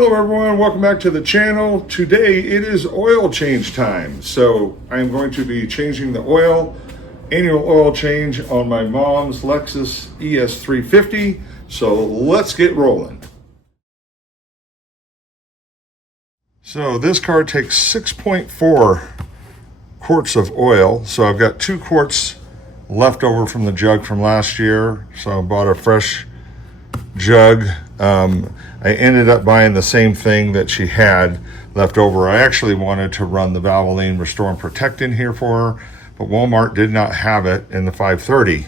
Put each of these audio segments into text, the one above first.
Hello everyone, welcome back to the channel. Today it is oil change time. So I'm going to be changing the annual oil change on my mom's Lexus ES350. So let's get rolling. So this car takes 6.4 quarts of oil. So I've got 2 quarts left over from the jug from last year. So I bought a fresh jug. I ended up buying the same thing that she had left over. I actually wanted to run the Valvoline Restore and Protect in here for her, but Walmart did not have it in the 530.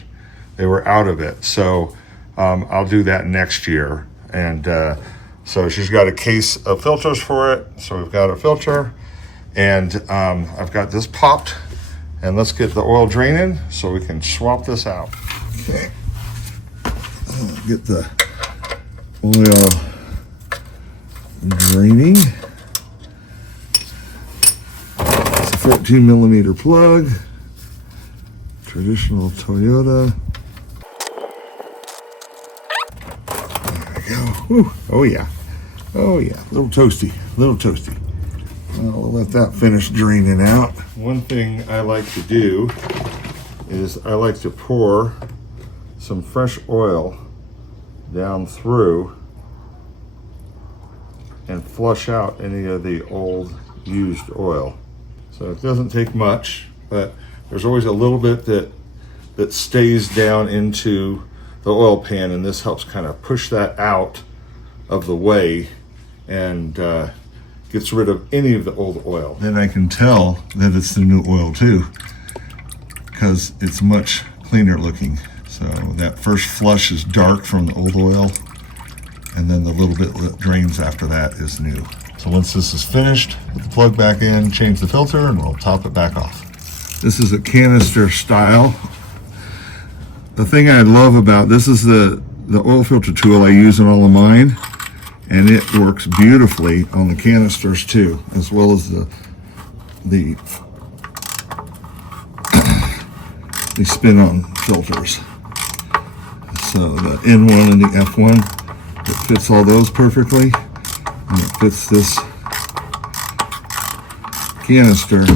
They were out of it. So I'll do that next year. And so she's got a case of filters for it. So we've got a filter, and I've got this popped, and let's get the oil draining so we can swap this out. Okay. Get the oil draining. It's a 14 millimeter plug, traditional Toyota. There we go. Whew. Oh yeah, oh yeah, little toasty. I'll let that finish draining out. One thing I like to do is I like to pour some fresh oil down through and flush out any of the old used oil. So it doesn't take much, but there's always a little bit that stays down into the oil pan, and this helps kind of push that out of the way and gets rid of any of the old oil. Then I can tell that it's the new oil too, because it's much cleaner looking. So that first flush is dark from the old oil, and then the little bit that drains after that is new. So once this is finished, put the plug back in, change the filter, and we'll top it back off. This is a canister style. The thing I love about this is the oil filter tool I use in all of mine, and it works beautifully on the canisters too, as well as the spin-on filters. So the N1 and the F1, it fits all those perfectly, and it fits this canister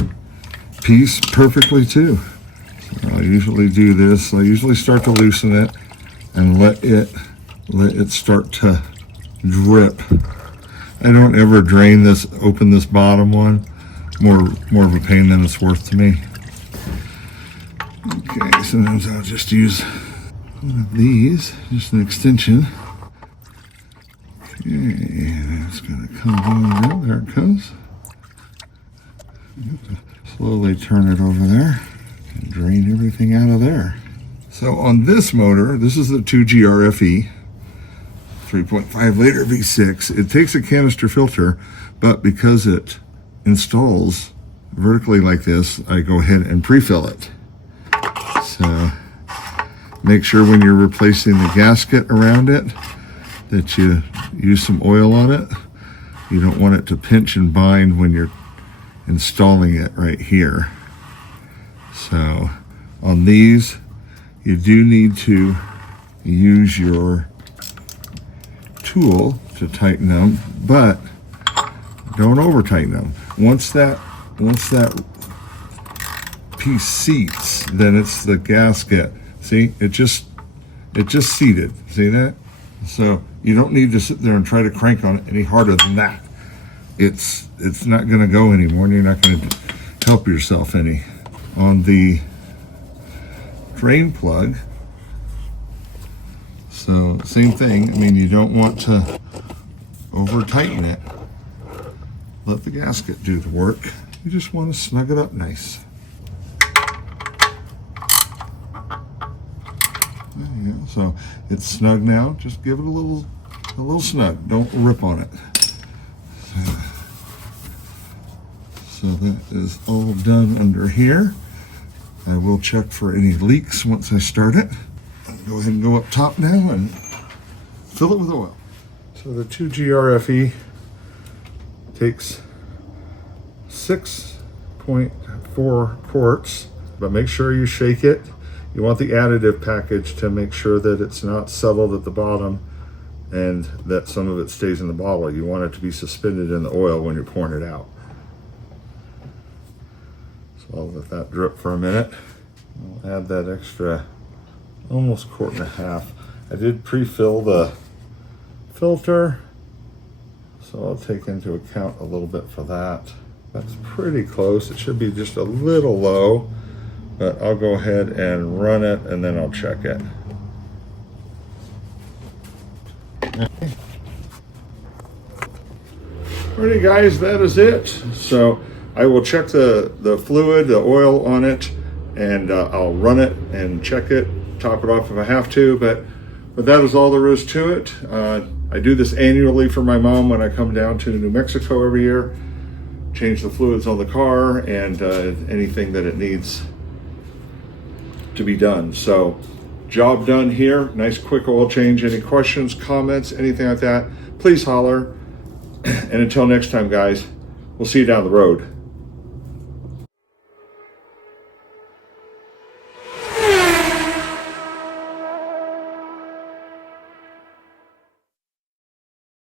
piece perfectly too. So I usually do this. I usually start to loosen it and let it start to drip. I don't ever open this bottom one. More of a pain than it's worth to me. Okay, sometimes I'll just use one of these, just an extension. Okay, it's gonna come on. There it comes. Slowly turn it over there and drain everything out of there. So on this motor, this is the 2GR-FE, 3.5 liter V6. It takes a canister filter, but because it installs vertically like this, I go ahead and pre-fill it. So make sure when you're replacing the gasket around it that you use some oil on it. You don't want it to pinch and bind when you're installing it right here. So on these, you do need to use your tool to tighten them, but don't over tighten them. Once that piece seats, then it's the gasket. See, it just seated. See that? So you don't need to sit there and try to crank on it any harder than that. It's not going to go anymore, and you're not going to help yourself any. On the drain plug, so same thing. I mean, you don't want to over tighten it. Let the gasket do the work. You just want to snug it up nice. So it's snug now. Just give it a little snug. Don't rip on it. So that is all done under here. I will check for any leaks once I start it. I'll go ahead and go up top now and fill it with oil. So the 2GR-FE takes 6.4 quarts, but make sure you shake it. You want the additive package to make sure that it's not settled at the bottom and that some of it stays in the bottle. You want it to be suspended in the oil when you're pouring it out. So I'll let that drip for a minute. I'll add that extra almost 1.5 quarts. I did pre-fill the filter, so I'll take into account a little bit for that. That's pretty close. It should be just a little low, but I'll go ahead and run it and then I'll check it. Alrighty guys, that is it. So I will check the fluid, the oil on it, and I'll run it and check it, top it off if I have to, but that is all there is to it. I do this annually for my mom when I come down to New Mexico every year. Change the fluids on the car and anything that it needs to be done. So job done here. Nice quick oil change. Any questions, comments, anything like that, please holler. And until next time guys, we'll see you down the road.